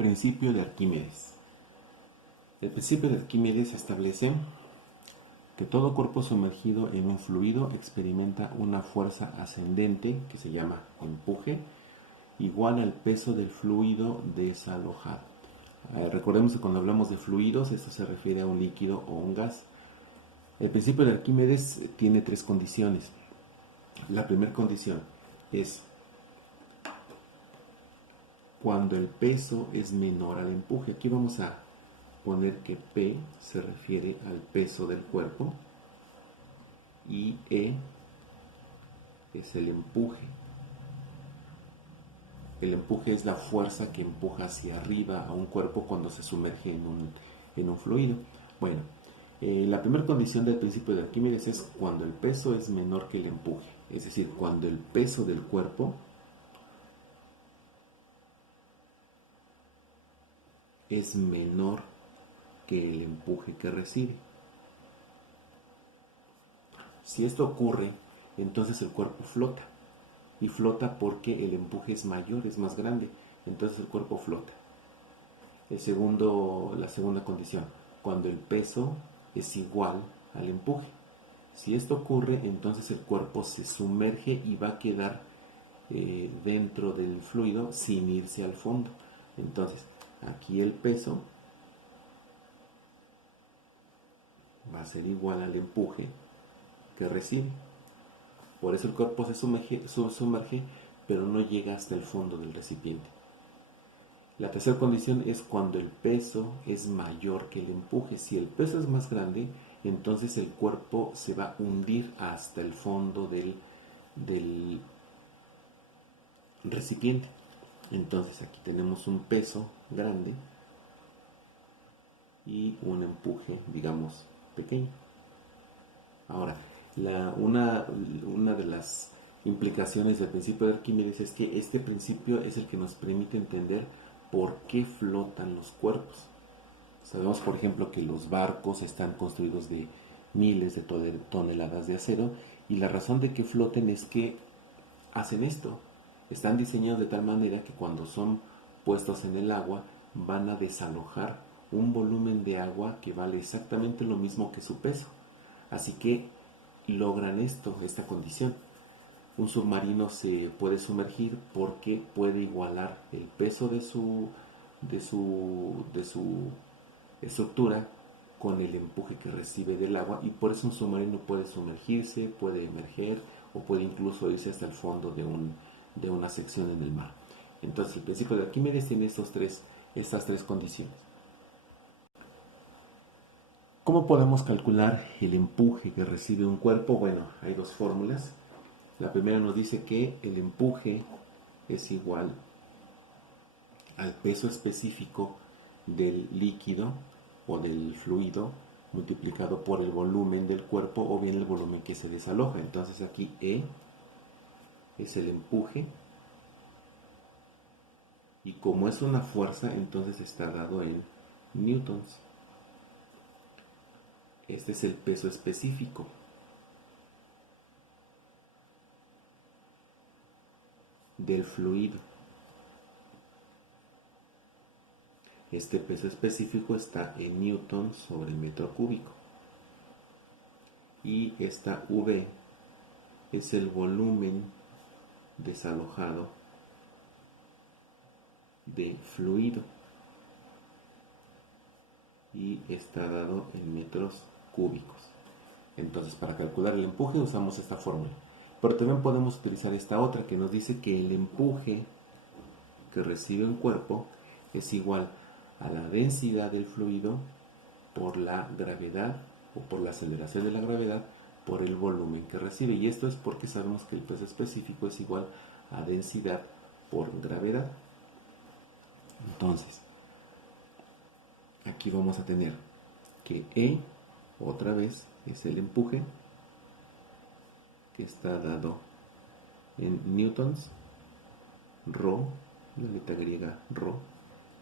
Principio de Arquímedes. El principio de Arquímedes establece que todo cuerpo sumergido en un fluido experimenta una fuerza ascendente, que se llama empuje, igual al peso del fluido desalojado. Recordemos que cuando hablamos de fluidos, esto se refiere a un líquido o un gas. El principio de Arquímedes tiene tres condiciones. La primera condición es cuando el peso es menor al empuje. Aquí vamos a poner que P se refiere al peso del cuerpo y E es el empuje. El empuje es la fuerza que empuja hacia arriba a un cuerpo cuando se sumerge en un fluido. Bueno, la primera condición del principio de Arquímedes es cuando el peso es menor que el empuje. Es decir, cuando el peso del cuerpo es menor que el empuje que recibe. Si esto ocurre, entonces el cuerpo flota. Y flota porque el empuje es mayor, es más grande. Entonces el cuerpo flota. La segunda condición, cuando el peso es igual al empuje. Si esto ocurre, entonces el cuerpo se sumerge y va a quedar dentro del fluido sin irse al fondo. Entonces, aquí el peso va a ser igual al empuje que recibe. Por eso el cuerpo se sumerge, pero no llega hasta el fondo del recipiente. La tercera condición es cuando el peso es mayor que el empuje. Si el peso es más grande, entonces el cuerpo se va a hundir hasta el fondo del recipiente. Entonces aquí tenemos un peso grande y un empuje, digamos, pequeño. Ahora, una de las implicaciones del principio de Arquímedes es que este principio es el que nos permite entender por qué flotan los cuerpos. Sabemos, por ejemplo, que los barcos están construidos de miles de toneladas de acero y la razón de que floten es que hacen esto. Están diseñados de tal manera que cuando son puestos en el agua van a desalojar un volumen de agua que vale exactamente lo mismo que su peso. Así que logran esta condición. Un submarino se puede sumergir porque puede igualar el peso de su estructura con el empuje que recibe del agua, y por eso un submarino puede sumergirse, puede emerger o puede incluso irse hasta el fondo de una sección en el mar. Entonces el principio de Arquímedes tiene estas tres condiciones. ¿Cómo podemos calcular el empuje que recibe un cuerpo? Bueno, hay dos fórmulas. La primera nos dice que el empuje es igual al peso específico del líquido o del fluido multiplicado por el volumen del cuerpo o bien el volumen que se desaloja. Entonces aquí E es el empuje y como es una fuerza, entonces está dado en newtons. Este es el peso específico. Del fluido. Este peso específico está en newtons sobre metro cúbico. Y esta V es el volumen desalojado de fluido. Y está dado en metros cúbicos. Entonces, para calcular el empuje usamos esta fórmula. Pero también podemos utilizar esta otra que nos dice que el empuje que recibe un cuerpo es igual a la densidad del fluido por la gravedad o por la aceleración de la gravedad por el volumen que recibe. Y esto es porque sabemos que el peso específico es igual a densidad por gravedad. Entonces, aquí vamos a tener que E, otra vez, es el empuje que está dado en newtons. Rho, la letra griega Rho,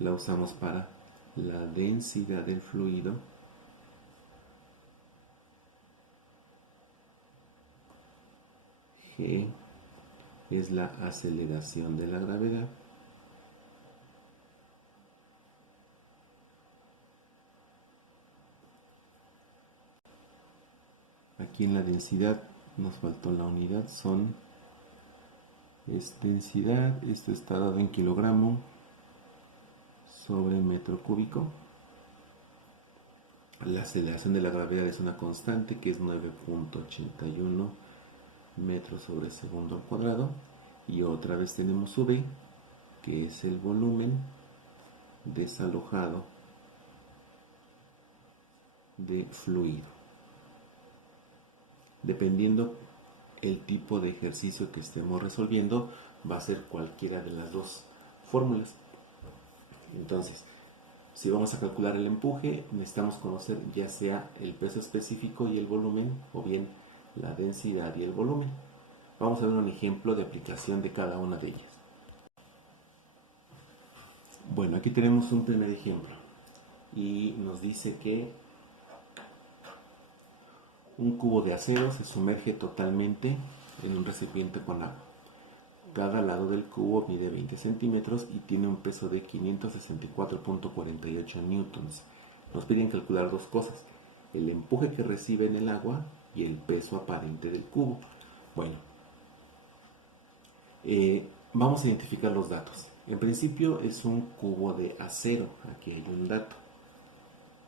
la usamos para la densidad del fluido. G es la aceleración de la gravedad. Aquí en la densidad nos faltó la unidad, es densidad, esto está dado en kilogramo sobre metro cúbico. La aceleración de la gravedad es una constante que es 9.81 metros sobre segundo al cuadrado. Y otra vez tenemos V, que es el volumen desalojado de fluido. Dependiendo el tipo de ejercicio que estemos resolviendo, va a ser cualquiera de las dos fórmulas. Entonces, si vamos a calcular el empuje, necesitamos conocer ya sea el peso específico y el volumen, o bien la densidad y el volumen. Vamos a ver un ejemplo de aplicación de cada una de ellas. Bueno, aquí tenemos un primer ejemplo y nos dice que un cubo de acero se sumerge totalmente en un recipiente con agua. Cada lado del cubo mide 20 centímetros y tiene un peso de 564.48 newtons. Nos piden calcular dos cosas: el empuje que recibe en el agua y el peso aparente del cubo. Bueno, vamos a identificar los datos. En principio es un cubo de acero. Aquí hay un dato.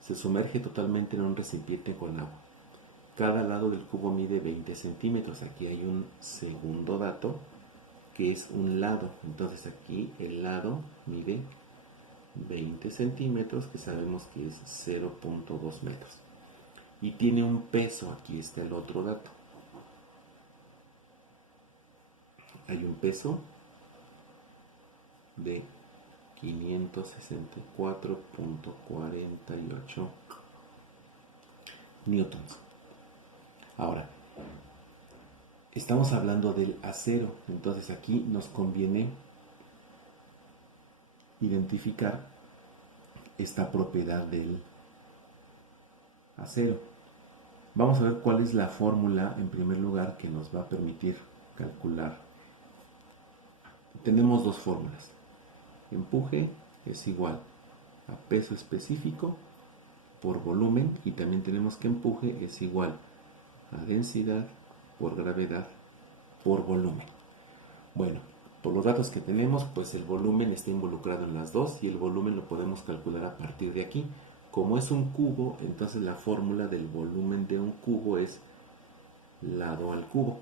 Se sumerge totalmente en un recipiente con agua. Cada lado del cubo mide 20 centímetros. Aquí hay un segundo dato, que es un lado. Entonces aquí el lado mide 20 centímetros, que sabemos que es 0.2 metros. Y tiene un peso. Aquí está el otro dato. Hay un peso de 564.48 newtons. Ahora, estamos hablando del acero, entonces aquí nos conviene identificar esta propiedad del acero. Vamos a ver cuál es la fórmula en primer lugar que nos va a permitir calcular. Tenemos dos fórmulas. Empuje es igual a peso específico por volumen, y también tenemos que empuje es igual a densidad por gravedad por volumen. Bueno, por los datos que tenemos, pues el volumen está involucrado en las dos y el volumen lo podemos calcular a partir de aquí. Como es un cubo, entonces la fórmula del volumen de un cubo es lado al cubo,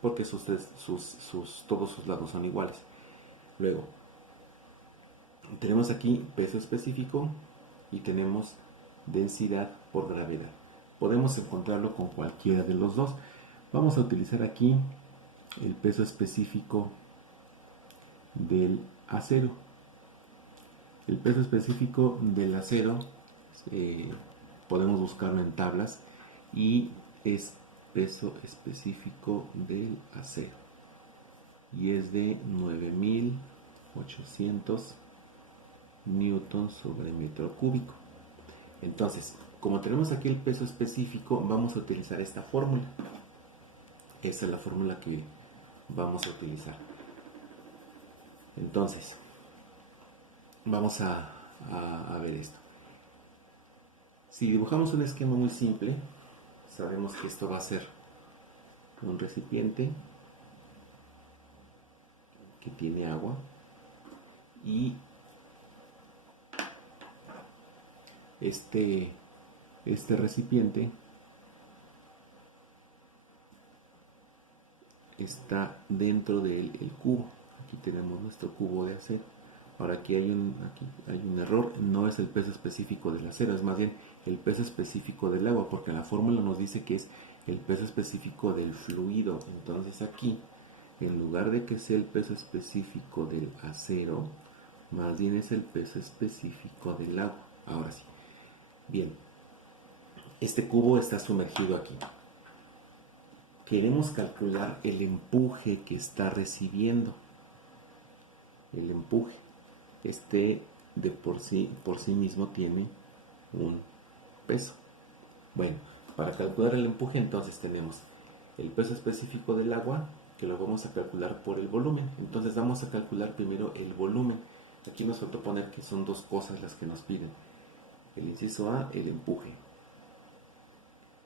porque todos sus lados son iguales. Luego, tenemos aquí peso específico y tenemos densidad por gravedad. Podemos encontrarlo con cualquiera de los dos. Vamos a utilizar aquí el peso específico del acero. El peso específico del acero podemos buscarlo en tablas y es peso específico del acero y es de 9800 newtons sobre metro cúbico. Entonces, como tenemos aquí el peso específico, vamos a utilizar esta fórmula. Esa es la fórmula que vamos a utilizar. Entonces, vamos a ver esto. Si dibujamos un esquema muy simple, sabemos que esto va a ser un recipiente que tiene agua y este recipiente está dentro del cubo. Aquí tenemos nuestro cubo de acero. Ahora aquí hay un error, no es el peso específico del acero, es más bien el peso específico del agua, porque la fórmula nos dice que es el peso específico del fluido. Entonces aquí, en lugar de que sea el peso específico del acero, más bien es el peso específico del agua. Ahora sí. Bien, este cubo está sumergido aquí. Queremos calcular el empuje que está recibiendo. El empuje. De por sí mismo tiene un peso. Bueno, para calcular el empuje entonces tenemos el peso específico del agua, que lo vamos a calcular por el volumen. Entonces vamos a calcular primero el volumen. Aquí nos falta poner que son dos cosas las que nos piden. El inciso A, el empuje.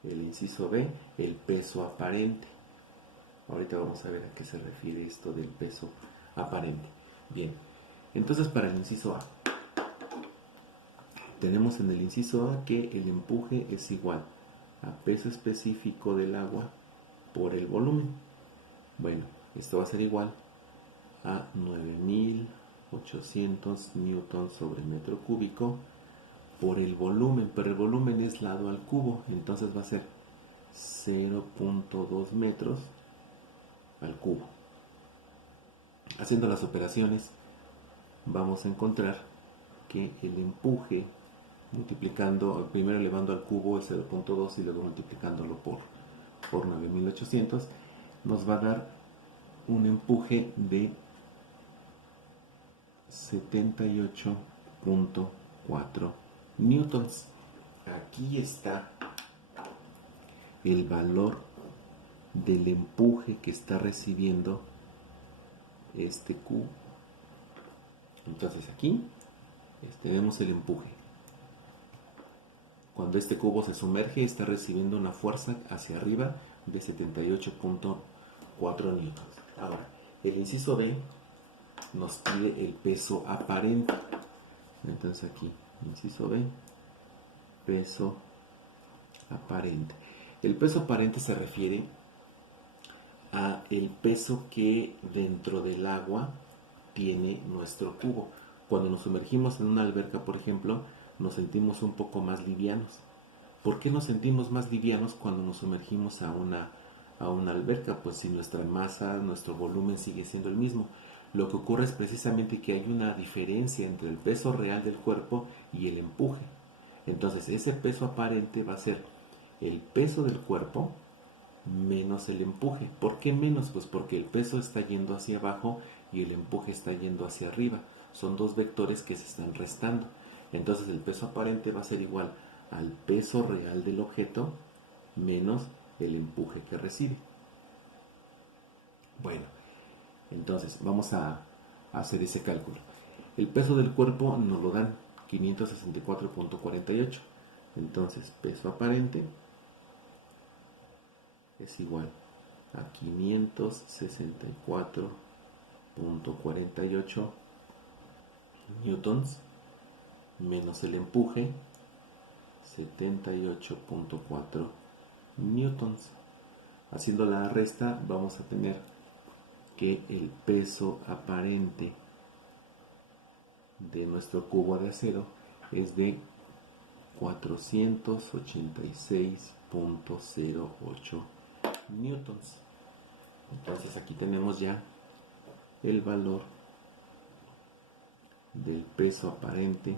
El inciso B, el peso aparente. Ahorita vamos a ver a qué se refiere esto del peso aparente. Bien, entonces para el inciso A, tenemos en el inciso A que el empuje es igual a peso específico del agua por el volumen. Bueno, esto va a ser igual a 9800 newtons sobre metro cúbico por el volumen, pero el volumen es lado al cubo, entonces va a ser 0.2 metros al cubo. Haciendo las operaciones vamos a encontrar que el empuje, multiplicando, primero elevando al cubo el 0.2 y luego multiplicándolo por 9800, nos va a dar un empuje de 78.4 newtons. Aquí está el valor del empuje que está recibiendo este cubo. Entonces aquí vemos el empuje. Cuando este cubo se sumerge, está recibiendo una fuerza hacia arriba de 78.4 newtons. Ahora, el inciso B nos pide el peso aparente. Entonces aquí, inciso B, peso aparente. El peso aparente se refiere a el peso que dentro del agua tiene nuestro cubo. Cuando nos sumergimos en una alberca, por ejemplo, nos sentimos un poco más livianos. ¿Por qué nos sentimos más livianos cuando nos sumergimos a una alberca? Pues si nuestra masa, nuestro volumen sigue siendo el mismo. Lo que ocurre es precisamente que hay una diferencia entre el peso real del cuerpo y el empuje. Entonces ese peso aparente va a ser el peso del cuerpo menos el empuje. ¿Por qué menos? Pues porque el peso está yendo hacia abajo y el empuje está yendo hacia arriba. Son dos vectores que se están restando. Entonces el peso aparente va a ser igual al peso real del objeto menos el empuje que recibe. Bueno, entonces vamos a hacer ese cálculo. El peso del cuerpo nos lo dan 564.48. Entonces peso aparente es igual a 564.48 newtons menos el empuje 78.4 newtons. Haciendo la resta vamos a tener que el peso aparente de nuestro cubo de acero es de 486.08 newtons. Entonces aquí tenemos ya el valor del peso aparente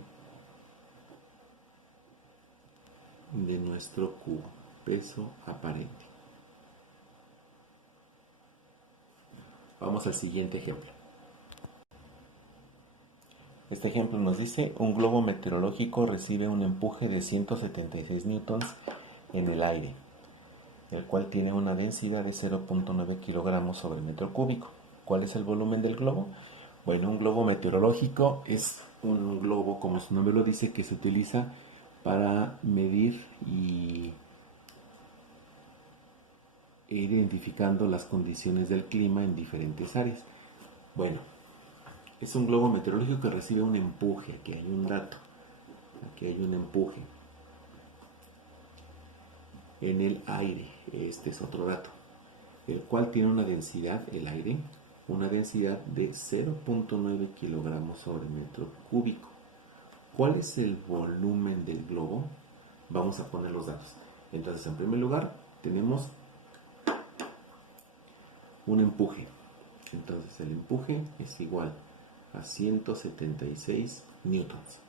de nuestro cubo. Peso aparente. Vamos al siguiente ejemplo. Este ejemplo nos dice: un globo meteorológico recibe un empuje de 176 newtons en el aire, el cual tiene una densidad de 0.9 kilogramos sobre metro cúbico. ¿Cuál es el volumen del globo? Bueno, un globo meteorológico es un globo, como su nombre lo dice, que se utiliza para medir y ir identificando las condiciones del clima en diferentes áreas. Bueno, es un globo meteorológico que recibe un empuje. Aquí hay un dato. Aquí hay un empuje en el aire. Este es otro dato. El cual tiene una densidad, el aire, una densidad de 0.9 kilogramos sobre metro cúbico. ¿Cuál es el volumen del globo? Vamos a poner los datos. Entonces, en primer lugar, tenemos un empuje. Entonces, el empuje es igual a 176 newtons.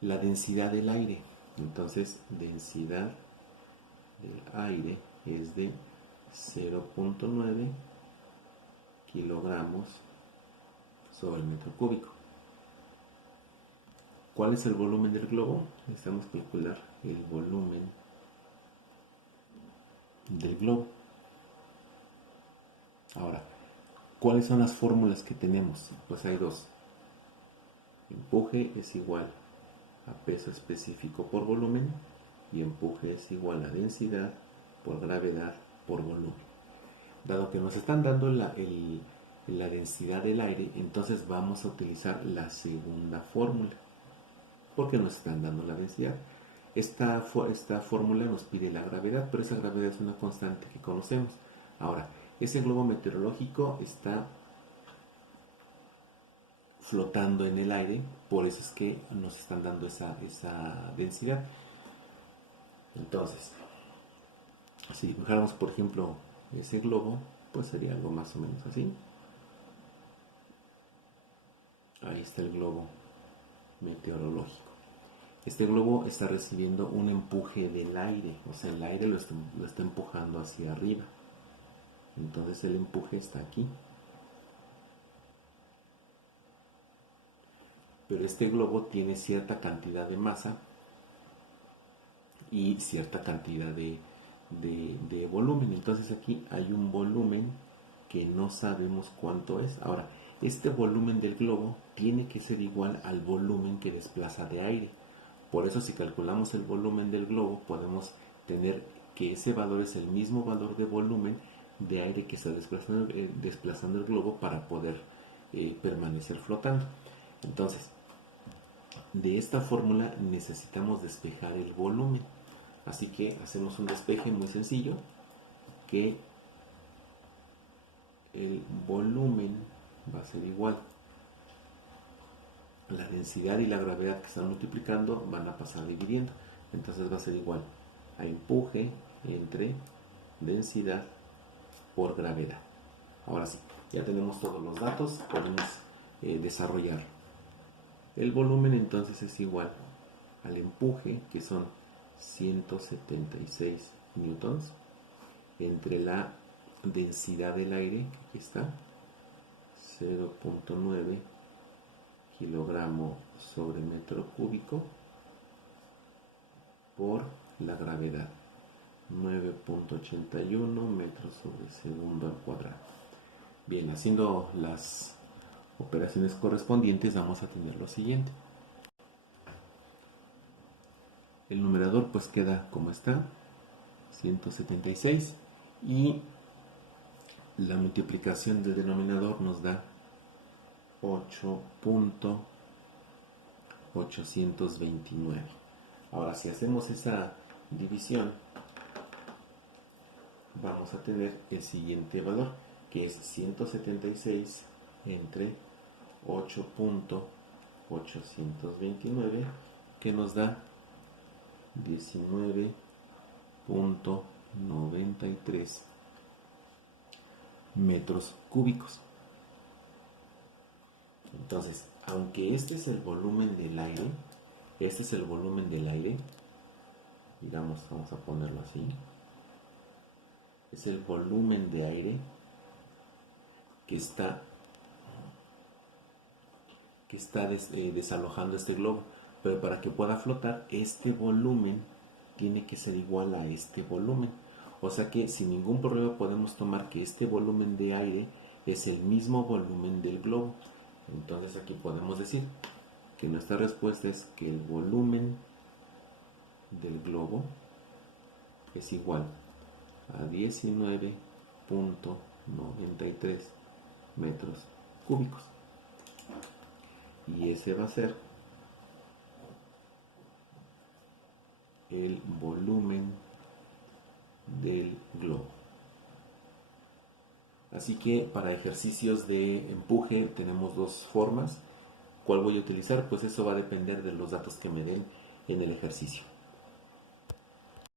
La densidad del aire. Entonces, densidad del aire es de 0.9 kilogramos sobre metro cúbico. ¿Cuál es el volumen del globo? Necesitamos calcular el volumen del globo. Ahora, ¿cuáles son las fórmulas que tenemos? Pues hay dos. Empuje es igual a peso específico por volumen y empuje es igual a densidad por gravedad por volumen. Dado que nos están dando la densidad del aire, entonces vamos a utilizar la segunda fórmula, porque nos están dando la densidad. Esta fórmula nos pide la gravedad, pero esa gravedad es una constante que conocemos. Ahora, ese globo meteorológico está flotando en el aire, por eso es que nos están dando esa densidad. Entonces, si dibujáramos, por ejemplo, ese globo, pues sería algo más o menos así. Ahí está el globo meteorológico. Este globo está recibiendo un empuje del aire, o sea, el aire lo está empujando hacia arriba. Entonces el empuje está aquí. Pero este globo tiene cierta cantidad de masa y cierta cantidad de volumen. Entonces aquí hay un volumen que no sabemos cuánto es. Ahora, este volumen del globo tiene que ser igual al volumen que desplaza de aire. Por eso, si calculamos el volumen del globo, podemos tener que ese valor es el mismo valor de volumen de aire que está desplazando el globo para poder permanecer flotando. Entonces, de esta fórmula necesitamos despejar el volumen. Así que hacemos un despeje muy sencillo, que el volumen va a ser igual. La densidad y la gravedad que están multiplicando van a pasar dividiendo. Entonces va a ser igual a empuje entre densidad por gravedad. Ahora sí, ya tenemos todos los datos, podemos desarrollar. El volumen entonces es igual al empuje, que son 176 newtons, entre la densidad del aire, que aquí está, 0.9 kilogramo sobre metro cúbico, por la gravedad, 9.81 metros sobre segundo al cuadrado. Bien, haciendo las operaciones correspondientes vamos a tener lo siguiente. El numerador pues queda como está, 176, y la multiplicación del denominador nos da 8.829. Ahora, si hacemos esa división, vamos a tener el siguiente valor, que es 176 entre 8.829, que nos da 19.93 metros cúbicos. Entonces, aunque este es el volumen del aire, digamos, vamos a ponerlo así, es el volumen de aire que está desalojando este globo. Pero para que pueda flotar, este volumen tiene que ser igual a este volumen. O sea que sin ningún problema podemos tomar que este volumen de aire es el mismo volumen del globo. Entonces aquí podemos decir que nuestra respuesta es que el volumen del globo es igual a 19.93 metros cúbicos. Y ese va a ser el volumen del globo. Así que para ejercicios de empuje tenemos dos formas. ¿Cuál voy a utilizar? Pues eso va a depender de los datos que me den en el ejercicio.